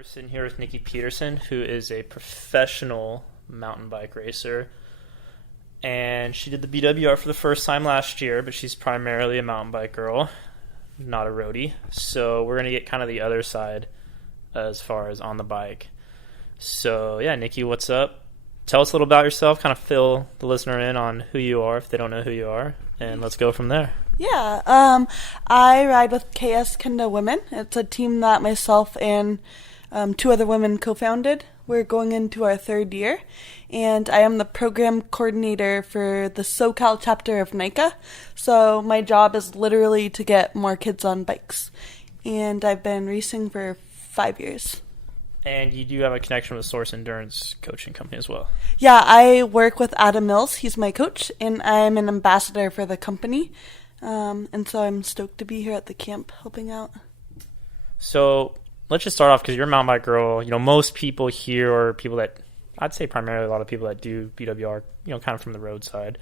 We're sitting here with Nikki Peterson, who is a professional mountain bike racer. And she did the BWR for the first time last year, but she's primarily a mountain bike girl, not a roadie. So we're going to get kind of the other side as far as on the bike. So, yeah, Nikki, what's up? Tell us a little about yourself, kind of fill the listener in on who you are if they don't know who you are, and let's go from there. Yeah, I ride with KS Kenda Women. It's a team that myself and two other women co-founded. We're going into our third year, and I am the program coordinator for the SoCal chapter of NICA. So my job is literally to get more kids on bikes, and I've been racing for 5 years. And you do have a connection with Source Endurance Coaching Company as well. Yeah, I work with Adam Mills. He's my coach, and I'm an ambassador for the company. And so I'm stoked to be here at the camp helping out. So let's just start off because you're a mountain bike girl. You know, most people here are people that, I'd say primarily a lot of people that do BWR, you know, kind of from the roadside.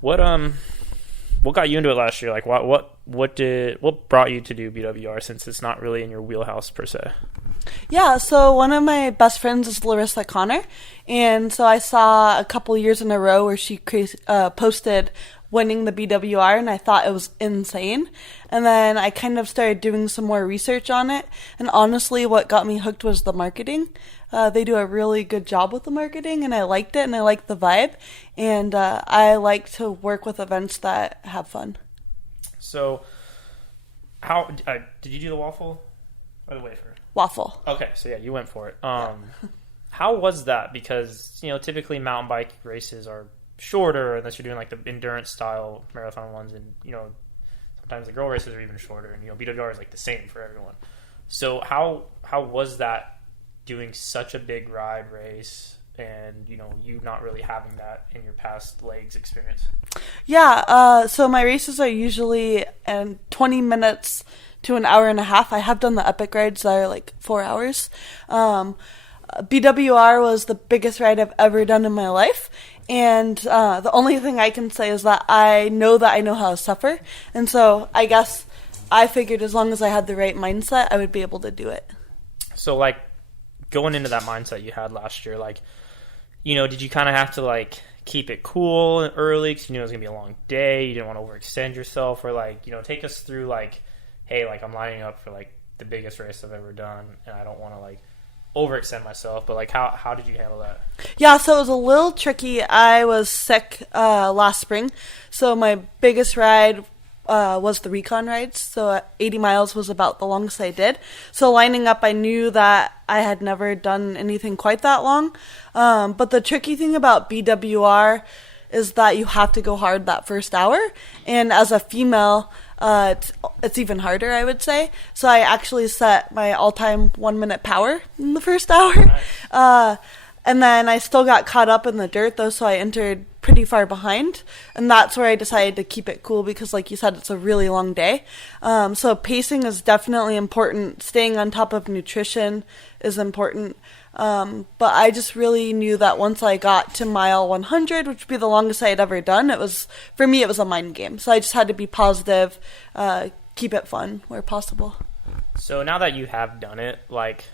What got you into it last year? Like what brought you to do BWR since it's not really in your wheelhouse per se? Yeah, so one of my best friends is Larissa Connor, and so I saw a couple years in a row where she posted winning the BWR, and I thought it was insane. And then I kind of started doing some more research on it, and honestly what got me hooked was the marketing. They do a really good job with the marketing, and I liked it, and I liked the vibe, and I like to work with events that have fun. So how did you do the waffle or the wafer? Waffle. Okay, so yeah, you went for it. How was that? Because, you know, typically mountain bike races are shorter unless you're doing like the endurance style marathon ones, and, you know, sometimes the girl races are even shorter, and, you know, BWR is like the same for everyone. So how was that doing such a big ride race and, you know, you not really having that in your past legs experience? Yeah, so my races are usually 20 minutes to an hour and a half. I have done the epic rides that are like 4 hours. BWR was the biggest ride I've ever done in my life, and the only thing I can say is that I know how to suffer, and so I guess I figured as long as I had the right mindset, I would be able to do it. So, like, going into that mindset you had last year, like, you know, did you kind of have to, like, keep it cool early because you knew it was going to be a long day, you didn't want to overextend yourself, or, like, you know, take us through, like, hey, like, I'm lining up for, like, the biggest race I've ever done, and I don't want to, like, overextend myself, but, like, how did you handle that? Yeah, so it was a little tricky. I was sick last spring, so my biggest ride was the recon rides, so 80 miles was about the longest I did. So lining up, I knew that I had never done anything quite that long, but the tricky thing about BWR is that you have to go hard that first hour, and as a female, it's even harder, I would say. So I actually set my all-time 1-minute power in the first hour. Nice. And then I still got caught up in the dirt, though, so I entered pretty far behind. And that's where I decided to keep it cool because, like you said, it's a really long day. So pacing is definitely important. Staying on top of nutrition is important. But I just really knew that once I got to mile 100, which would be the longest I had ever done, for me, it was a mind game. So I just had to be positive, keep it fun where possible. So now that you have done it, like,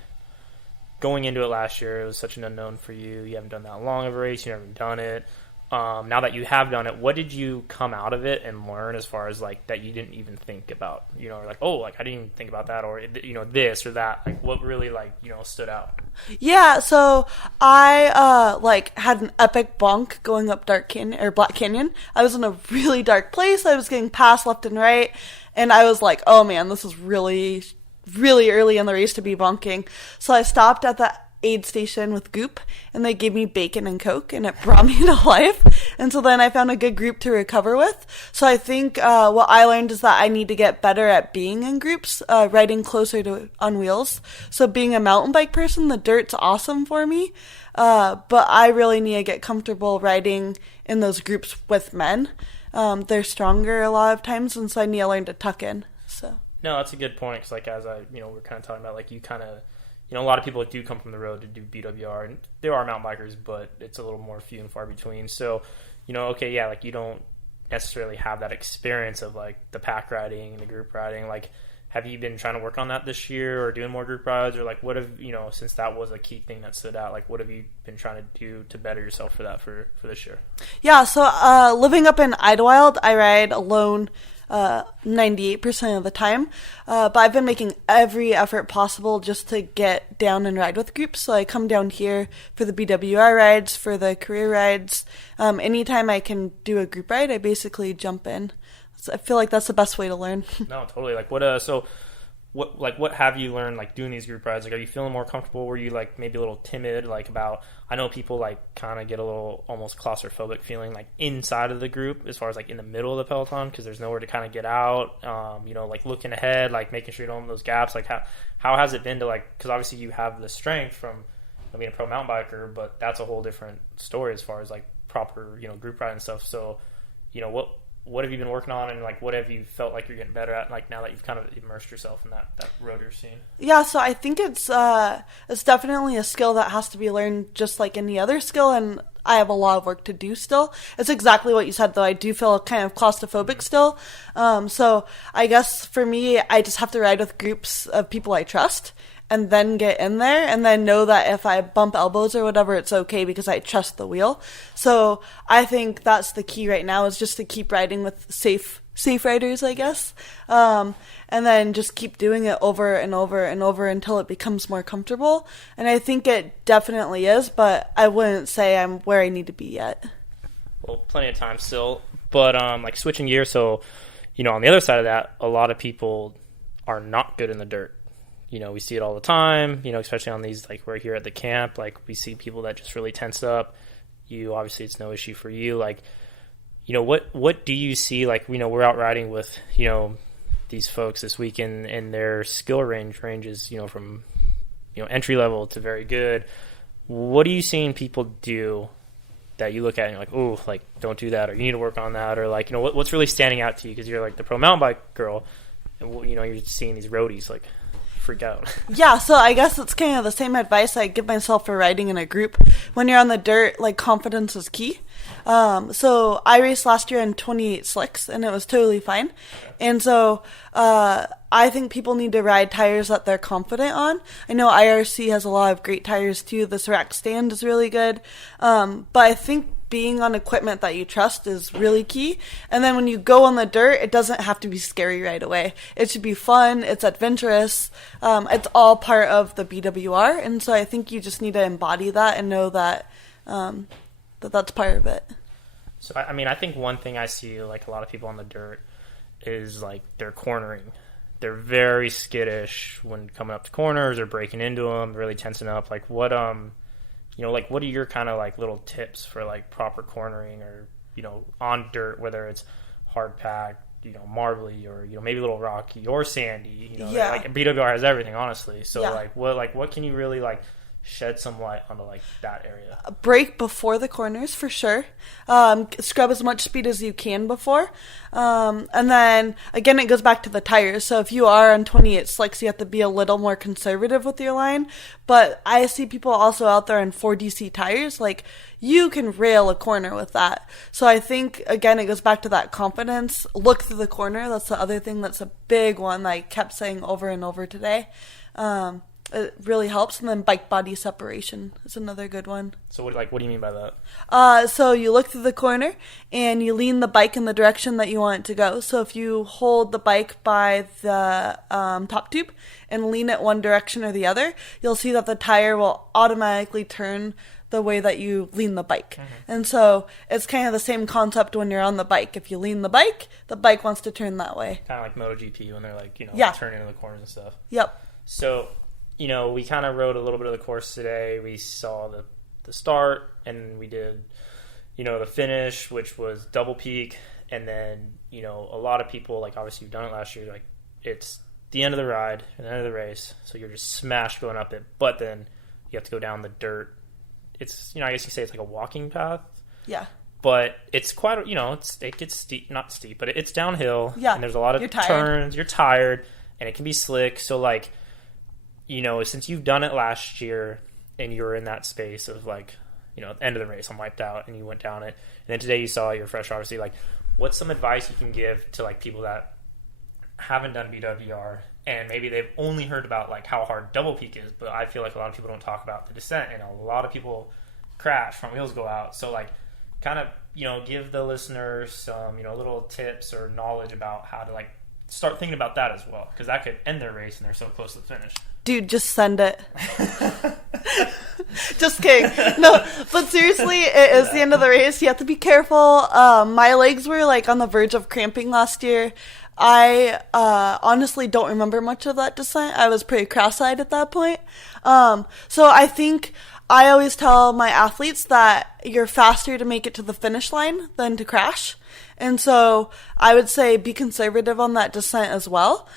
going into it last year, it was such an unknown for you. You haven't done that long of a race. You've never done it. Now that you have done it, what did you come out of it and learn as far as, like, that you didn't even think about, you know, or like, oh, like, I didn't even think about that, or, you know, this or that, like, what really, like, you know, stood out? Yeah, so I, had an epic bonk going up Black Canyon. I was in a really dark place. I was getting passed left and right, and I was like, oh man, this is really, really early in the race to be bonking. So I stopped at the aid station with Goop, and they gave me bacon and Coke, and it brought me to life. And so then I found a good group to recover with. So I think what I learned is that I need to get better at being in groups, riding closer to on wheels. So being a mountain bike person, the dirt's awesome for me, but I really need to get comfortable riding in those groups with men. They're stronger a lot of times, and so I need to learn to tuck in. So no, that's a good point, because, like, as we're kind of talking about, like, you kind of, you know, a lot of people do come from the road to do BWR, and there are mountain bikers, but it's a little more few and far between. So, you know, okay, yeah, like, you don't necessarily have that experience of, like, the pack riding and the group riding. Like, have you been trying to work on that this year, or doing more group rides, or like what have since that was a key thing that stood out, like what have you been trying to do to better yourself for that for this year? Yeah, so living up in Idlewild, I ride alone 98% of the time, but I've been making every effort possible just to get down and ride with groups. So I come down here for the BWR rides, for the career rides. Anytime I can do a group ride, I basically jump in. So I feel like that's the best way to learn. No, totally. Like what have you learned like doing these group rides? Like, are you feeling more comfortable? Were you like maybe a little timid like about, I know people like kind of get a little almost claustrophobic feeling like inside of the group as far as like in the middle of the peloton, because there's nowhere to kind of get out, like looking ahead, like making sure you don't have those gaps. Like how has it been to like, because obviously you have the strength from being a pro mountain biker, but that's a whole different story as far as like proper group ride and stuff. So what have you been working on, and like what have you felt like you're getting better at, like now that you've kind of immersed yourself in that rotor scene? Yeah, so I think it's definitely a skill that has to be learned just like any other skill, and I have a lot of work to do still. It's exactly what you said, though. I do feel kind of claustrophobic still. So I guess for me, I just have to ride with groups of people I trust, and then get in there, and then know that if I bump elbows or whatever, it's okay because I trust the wheel. So I think that's the key right now, is just to keep riding with safe riders, I guess. And then just keep doing it over and over and over until it becomes more comfortable. And I think it definitely is, but I wouldn't say I'm where I need to be yet. Well, plenty of time still. But like switching gears, so on the other side of that, a lot of people are not good in the dirt. We see it all the time, especially on these, like we're here at the camp, like we see people that just really tense up. Obviously it's no issue for you. Like, what do you see? Like, we're out riding with, these folks this weekend, and their skill ranges, from, entry level to very good. What are you seeing people do that you look at and you're like, oh, like don't do that, or you need to work on that, or like, what's really standing out to you? Cause you're like the pro mountain bike girl, and you're seeing these roadies like freak out. Yeah, so I guess it's kind of the same advice I give myself for riding in a group. When you're on the dirt, like confidence is key. So I raced last year in 28 slicks, and it was totally fine. And so I think people need to ride tires that they're confident on. I know IRC has a lot of great tires too. This rack stand is really good. But I think being on equipment that you trust is really key. And then when you go on the dirt, it doesn't have to be scary right away. It should be fun. It's adventurous. It's all part of the BWR. And so I think you just need to embody that and know that that's part of it. So, I think one thing I see, like a lot of people on the dirt, is like they're cornering. They're very skittish when coming up to corners or breaking into them, really tensing up. Like what what are your kind of like little tips for like proper cornering, or on dirt, whether it's hard packed, marbly, or maybe a little rocky or sandy, Yeah. like BWR has everything, honestly. So Yeah. what can you really like shed some light onto like that area? Brake before the corners for sure. Scrub as much speed as you can before. And then again, it goes back to the tires. So if you are on 28 slicks, you have to be a little more conservative with your line. But I see people also out there on 4DC tires. Like, you can rail a corner with that. So I think, again, it goes back to that confidence. Look through the corner. That's the other thing that's a big one that I kept saying over and over today. It really helps. And then bike body separation is another good one. So what do you mean by that? So you look through the corner and you lean the bike in the direction that you want it to go. So if you hold the bike by the top tube and lean it one direction or the other, you'll see that the tire will automatically turn the way that you lean the bike. Mm-hmm. And so it's kind of the same concept when you're on the bike. If you lean the bike wants to turn that way. Kind of like MotoGP when they're like, turning into the corners and stuff. Yep. So, we kind of rode a little bit of the course today. We saw the start, and we did, the finish, which was double peak. And then, a lot of people, like obviously you've done it last year, like it's the end of the ride and the end of the race. So you're just smashed going up it. But then you have to go down the dirt. It's, I guess you say it's like a walking path. Yeah. But it's quite, it gets steep, not steep, but it's downhill. Yeah. And there's a lot of turns. You're tired, and it can be slick. So like, since you've done it last year and you were in that space of like, end of the race, I'm wiped out, and you went down it, and then today you saw it, you're fresh, obviously, like, what's some advice you can give to like people that haven't done BWR and maybe they've only heard about like how hard double peak is, but I feel like a lot of people don't talk about the descent, and a lot of people crash, front wheels go out. So like kind of, give the listeners some, little tips or knowledge about how to like start thinking about that as well, because that could end their race and they're so close to the finish. Dude, just send it. Just kidding. No, but seriously, it is the end of the race. You have to be careful. My legs were like on the verge of cramping last year. I honestly don't remember much of that descent. I was pretty cross-eyed at that point. So I think I always tell my athletes that you're faster to make it to the finish line than to crash. And so I would say be conservative on that descent as well.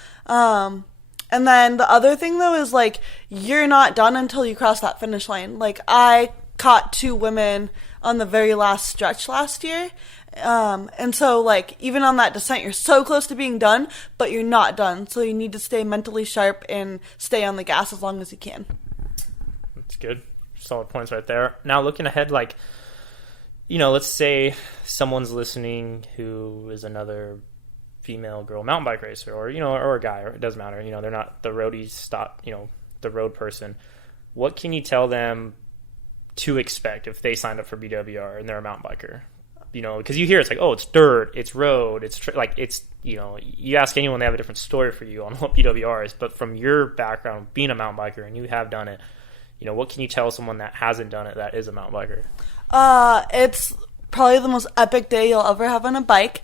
And then the other thing, though, is, like, you're not done until you cross that finish line. Like, I caught 2 women on the very last stretch last year. And so, like, even on that descent, you're so close to being done, but you're not done. So you need to stay mentally sharp and stay on the gas as long as you can. That's good. Solid points right there. Now, looking ahead, like, let's say someone's listening who is another female girl mountain bike racer, or or a guy, or it doesn't matter, they're not the roadie the road person. What can you tell them to expect if they signed up for BWR and they're a mountain biker? Because you hear it's like, oh, it's dirt, it's road, it's you ask anyone, they have a different story for you on what BWR is. But from your background being a mountain biker, and you have done it, what can you tell someone that hasn't done it that is a mountain biker? It's probably the most epic day you'll ever have on a bike.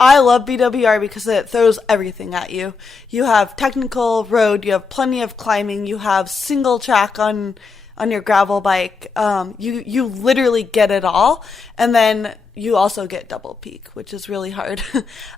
I love BWR because it throws everything at you. You have technical road, you have plenty of climbing, you have single track on your gravel bike. You literally get it all. And then you also get double peak, which is really hard.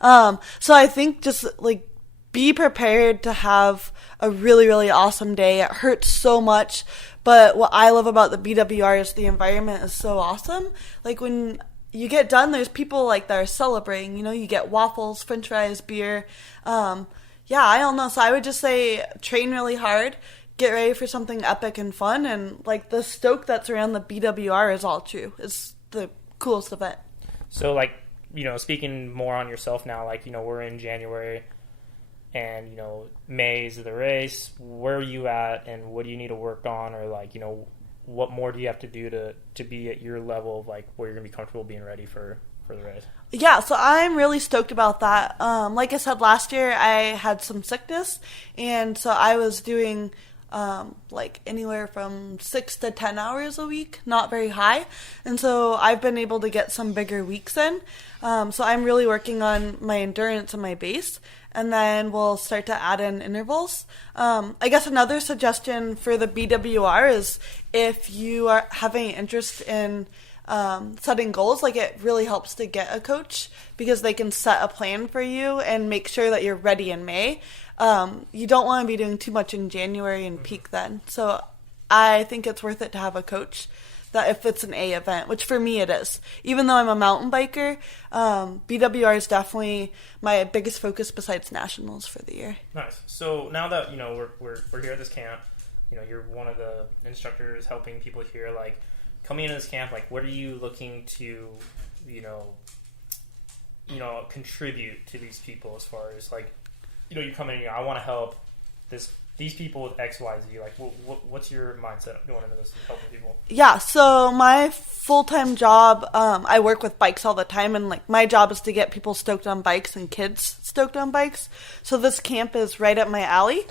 So I think just like be prepared to have a really, really awesome day. It hurts so much, but what I love about the BWR is the environment is so awesome. Like when you get done, there's people like that are celebrating, you get waffles, french fries, beer. I don't know. So I would just say train really hard, get ready for something epic and fun. And like the stoke that's around the BWR is all true. It's the coolest event. So like, speaking more on yourself now, like, we're in January and, May is the race. Where are you at and what do you need to work on? Or like, what more do you have to do to be at your level of like where you're gonna be comfortable being ready for the race? Yeah, so I'm really stoked about that. Like I said, last year I had some sickness, and so I was doing like anywhere from 6 to 10 hours a week, not very high, and so I've been able to get some bigger weeks in. So I'm really working on my endurance and my base, and then we'll start to add in intervals. I guess another suggestion for the BWR is if you are having interest in setting goals, like it really helps to get a coach because they can set a plan for you and make sure that you're ready in May. You don't want to be doing too much in January and peak then. So I think it's worth it to have a coach that if it's an A event, which for me it is. Even though I'm a mountain biker, BWR is definitely my biggest focus besides nationals for the year. Nice. So now that, we're here at this camp, you're one of the instructors helping people here, like coming into this camp, like what are you looking to, contribute to these people as far as like, you come in, I want to help these people with X, Y, Z. Like, what's your mindset going into this and helping people? Yeah, so my full-time job, I work with bikes all the time, and like my job is to get people stoked on bikes and kids stoked on bikes. So this camp is right up my alley.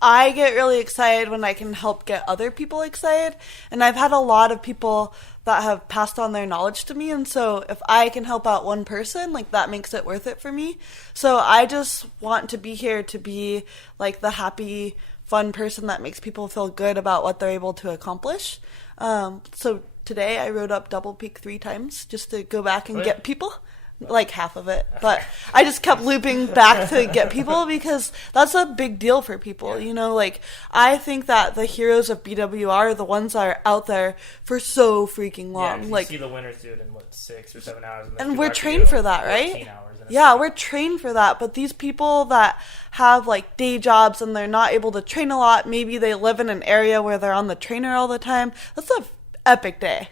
I get really excited when I can help get other people excited, and I've had a lot of people that have passed on their knowledge to me, and so if I can help out one person, like that makes it worth it for me. So I just want to be here to be like the happy, fun person that makes people feel good about what they're able to accomplish. So today I rode up double peak 3 times just to go back and get people. Like half of it, but I just kept looping back to get people because that's a big deal for people. Like I think that the heroes of BWR are the ones that are out there for so freaking long. Yeah, like you see the winners do it in 6 or 7 hours, and we're trained for that, right? Yeah, we're trained for that. But these people that have like day jobs and they're not able to train a lot, maybe they live in an area where they're on the trainer all the time. That's an epic day.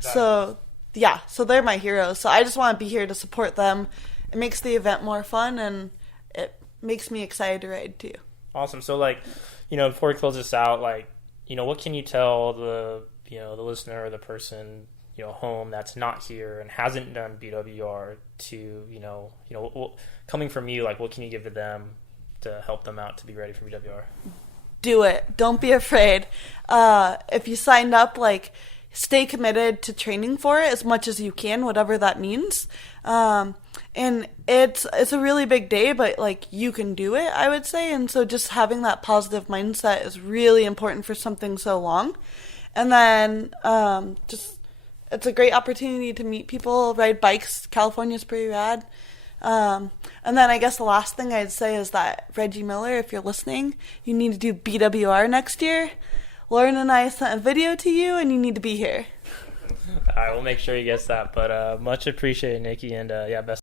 So they're my heroes. So I just want to be here to support them. It makes the event more fun, and it makes me excited to ride too. Awesome. So, like, before we close this out, like, what can you tell the the listener or the person home that's not here and hasn't done BWR to coming from you, like, what can you give to them to help them out to be ready for BWR? Do it. Don't be afraid. If you signed up, like, stay committed to training for it as much as you can, whatever that means. And it's a really big day, but, like, you can do it, I would say. And so just having that positive mindset is really important for something so long. And then it's a great opportunity to meet people, ride bikes. California's pretty rad. And then I guess the last thing I'd say is that Reggie Miller, if you're listening, you need to do BWR next year. Lauren and I sent a video to you, and you need to be here. All right, we'll make sure he gets that. But much appreciated, Nikki, and best